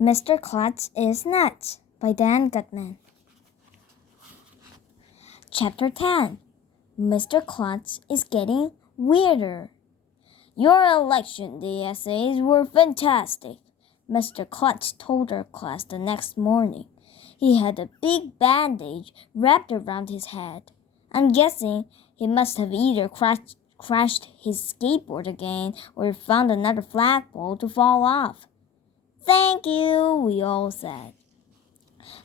Mr. Klutz is Nuts by Dan Gutman. Chapter 10. Mr. Klutz is getting weirder. Your election day essays were fantastic, Mr. Klutz told our class the next morning. He had a big bandage wrapped around his head. I'm guessing he must have either crashed his skateboard again or found another flagpole to fall off. Thank you, we all said.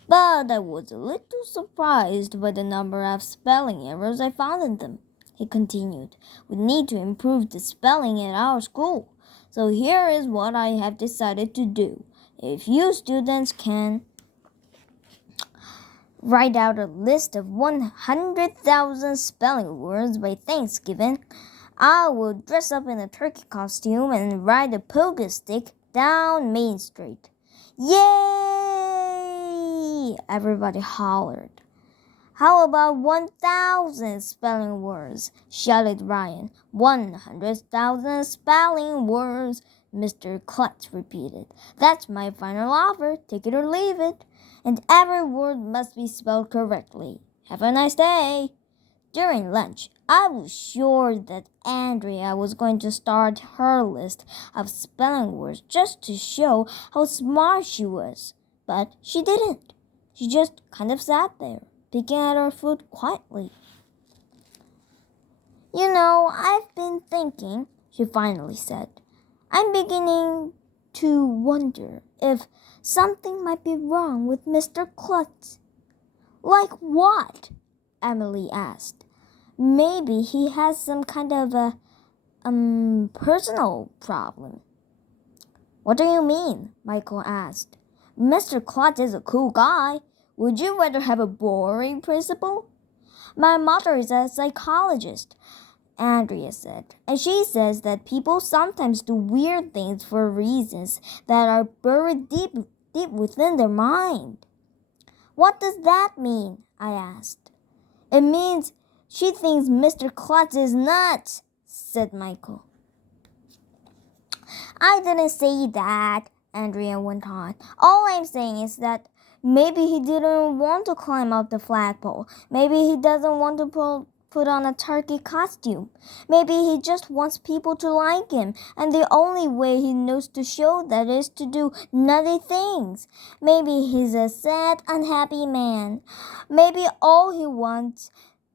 But I was a little surprised by the number of spelling errors I found in them, he continued. We need to improve the spelling at our school. So here is what I have decided to do. If you students can write out a list of 100,000 spelling words by Thanksgiving, I will dress up in a turkey costume and ride a pogo stick down Main Street. Yay! Everybody hollered. How about 1,000 spelling words? Shouted Ryan. 100,000 spelling words, Mr. Klutz repeated. That's my final offer. Take it or leave it. And every word must be spelled correctly. Have a nice day. During lunch, I was sure that Andrea was going to start her list of spelling words just to show how smart she was. But she didn't. She just kind of sat there, picking at her food quietly. I've been thinking, she finally said. I'm beginning to wonder if something might be wrong with Mr. Klutz. Like what? Emily asked. Maybe he has some kind of a personal problem. What do you mean? Michael asked. Mr. Klutz is a cool guy. Would you rather have a boring principal? My mother is a psychologist, Andrea said, and she says that people sometimes do weird things for reasons that are buried deep within their mind. What does that mean? I asked. It means she thinks Mr. Klutz is nuts, said Michael. I didn't say that, Andrea went on. All I'm saying is that maybe he didn't want to climb up the flagpole. Maybe he doesn't want to put on a turkey costume. Maybe he just wants people to like him, and the only way he knows to show that is to do nutty things. Maybe he's a sad, unhappy man. Maybe all he wants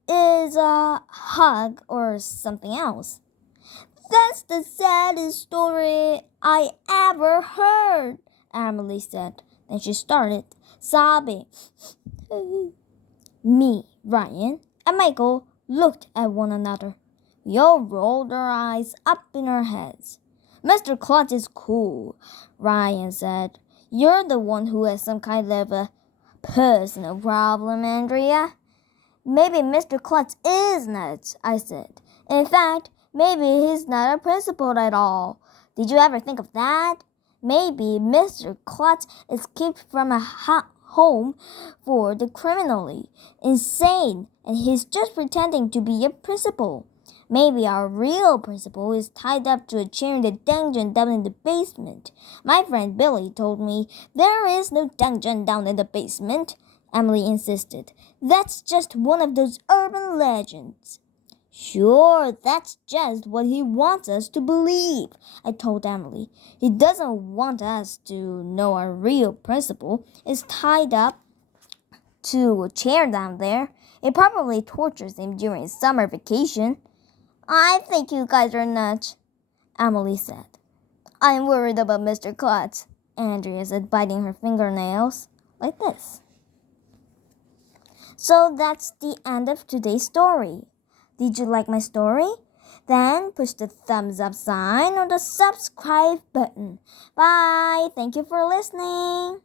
is a hug or something else. That's the saddest story I ever heard, Emily said. Then she started sobbing. Me, Ryan, and Michael looked at one another. We all rolled our eyes up in our heads. Mr. Klutz is cool, Ryan said. You're the one who has some kind of a personal problem, Andrea. Maybe Mr. Klutz is nuts, I said. In fact, maybe he's not a principal at all. Did you ever think of that? Maybe Mr. Klutz escaped from a home for the criminally insane, and he's just pretending to be a principal. Maybe our real principal is tied up to a chair in the dungeon down in the basement. My friend Billy told me there is no dungeon down in the basement, Emily insisted. That's just one of those urban legends. Sure, that's just what he wants us to believe, I told Emily. He doesn't want us to know our real principal is tied up to a chair down there. It probably tortures him during summer vacation. I think you guys are nuts, Emily said. I'm worried about Mr. Klutz, Andrea said, biting her fingernails like this. So that's the end of today's story. Did you like my story? Then push the thumbs up sign or the subscribe button. Bye. Thank you for listening.